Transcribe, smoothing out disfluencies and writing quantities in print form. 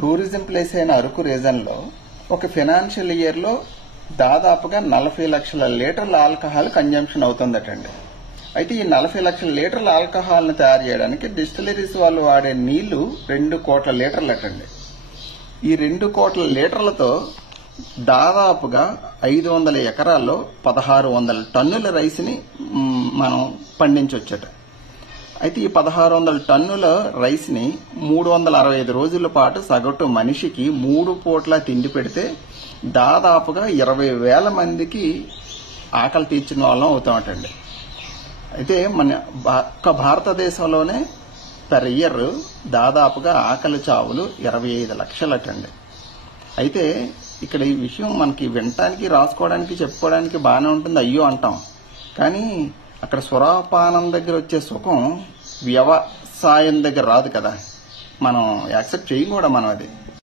Tourism place అయిన అరకు రీజన్లో ఒక financial ఇయర్లో దాదాపుగా 40 లక్షల లీటర్ల ఆల్కహాల్ కన్జంప్షన్ అవుతుందటండి. అయితే ఈ 40 లక్షల లీటర్ల ఆల్కహాల్ని తయారు చేయడానికి డిస్టిలరీస్ వాళ్ళు వాడే నీళ్లు 2 కోట్ల లీటర్లటండి. ఈ 2 కోట్ల లీటర్లతో దాదాపుగా 500 ఎకరాల్లో 1600 టన్నుల రైస్ని మనం పండించవచ్చట. అయితే ఈ 1600 టన్నుల రైస్ని 365 రోజుల పాటు సగటు మనిషికి 3 పూట్ల తిండి పెడితే దాదాపుగా 20,000 మందికి ఆకలి తీర్చిన వాళ్ళం అవుతామటండి. అయితే మన భారతదేశంలోనే పర్ ఇయర్ దాదాపుగా ఆకలి చావులు 25 లక్షలటండి. అయితే ఇక్కడ ఈ విషయం మనకి వినటానికి, రాసుకోవడానికి, చెప్పుకోవడానికి బాగానే ఉంటుంది, అయ్యో అంటాం. కానీ అక్కడ సురాపానం దగ్గర వచ్చే సుఖం వ్యవసాయం దగ్గర రాదు కదా, మనం యాక్సెప్ట్ చేయం కూడా మనం అది.